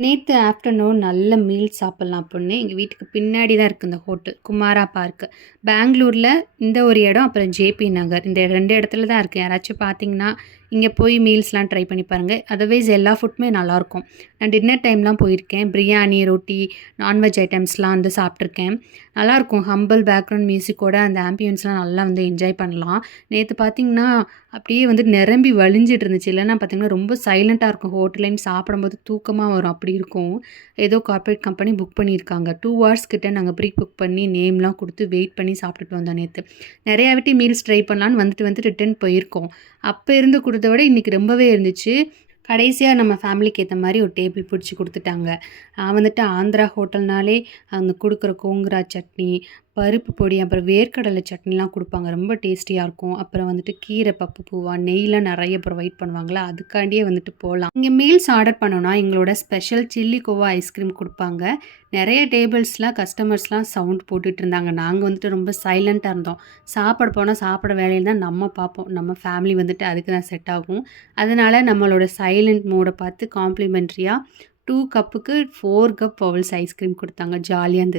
நேத்து ஆஃப்டர்நூன் நல்ல மீல் சாப்பிட்லாம் அப்புட்ன்னு எங்க வீட்டுக்கு பின்னாடி தான் இருக்கு இந்த ஹோட்டல். குமாரா பார்க். பெங்களூர்ல இந்த ஒரு இடம், அப்புறம் ஜேபி நகர். இந்த 2 இடத்துல தான் இருக்கு. யாராச்சும் பார்த்தீங்கன்னா, இங்க போய் மீல்ஸ்லாம் ட்ரை பண்ணி பாருங்க. அதர்வைஸ் எல்லா ஃபுட்டுமே நல்லாயிருக்கும். நான் டின்னர் டைம்லாம் போயிருக்கேன். பிரியாணி, ரொட்டி, நான்வெஜ் ஐட்டம்ஸ்லாம் வந்து சாப்பிட்டுருக்கேன். நல்லாயிருக்கும். ஹம்பிள் பேக்ரவுண்ட் மியூசிக்கோட அந்த ஆம்பியன்ஸ்லாம் நல்லா வந்து என்ஜாய் பண்ணலாம். நேத்து பார்த்தீங்கன்னா, அப்படியே வந்து நிரம்பி வழிஞ்சிட்டு இருந்துச்சு. இல்லன்னா பார்த்தீங்கன்னா, ரொம்ப சைலண்ட்டா இருக்கும். ஹோட்டல்லேருந்து சாப்பிடும்போது தூக்கமா வரும். அப்படி இருக்கும். ஏதோ கார்ப்பரேட் கம்பெனி புக் பண்ணியிருக்காங்க. 2 ஹார்ஸ் கிட்ட நாங்க ப்ரீ புக் பண்ணி நேம்லாம் குடுத்து வெயிட் பண்ணி சாப்பிட்டுட்டு வந்தோம் நேத்து. நெறையா வாட்டி மீல்ஸ் ட்ரை பண்ணலான்னு வந்துட்டு ரிட்டர்ன் போயிருக்கோம். அப்ப இருந்து குடுத்த விட இன்னைக்கு ரொம்பவே இருந்துச்சு. கடைசியா நம்ம ஃபேமிலிக்கு ஏத்த மாரி ஒரு டேபிள் பிடிச்சு குடுத்துட்டாங்க. நான் வந்துட்டு ஆந்திரா ஹோட்டல்னாலே அங்க குடுக்குற கோங்கரா சட்னி, பருப்பு பொடி, அப்புறம் வேர்க்கடலை சட்னிலாம் குடுப்பாங்க. ரொம்ப டேஸ்டியா இருக்கும். அப்புறம் வந்துட்டு கீரை பப்பு பூவா, நெய்லாம் நெறைய ப்ரொவைட் பண்ணுவாங்களா, அதுக்காண்டியே வந்துட்டு போலாம். இங்க மீல்ஸ் ஆர்டர் பண்ணோம்னா, எங்களோட ஸ்பெஷல் சில்லி கோவா ஐஸ்கிரீம் குடுப்பாங்க. நெறைய டேபிள்ஸ்லாம் கஸ்டமர்ஸ்லாம் சவுண்ட் போட்டுட்டு இருந்தாங்க. நாங்க வந்துட்டு ரொம்ப சைலண்ட்டா இருந்தோம். சாப்பிட போனா சாப்பிட வேலைய தான் நம்ம பார்ப்போம். நம்ம ஃபேமிலி வந்துட்டு அதுக்கு தான் செட் ஆகும். அதனால நம்மளோட சைலண்ட் மோட பார்த்து காம்ப்ளிமென்ட்ரியா 2 கப்புக்கு 4 கப் பவல்ஸ் ஐஸ்கிரீம் குடுத்தாங்க. ஜாலியா இருந்தது.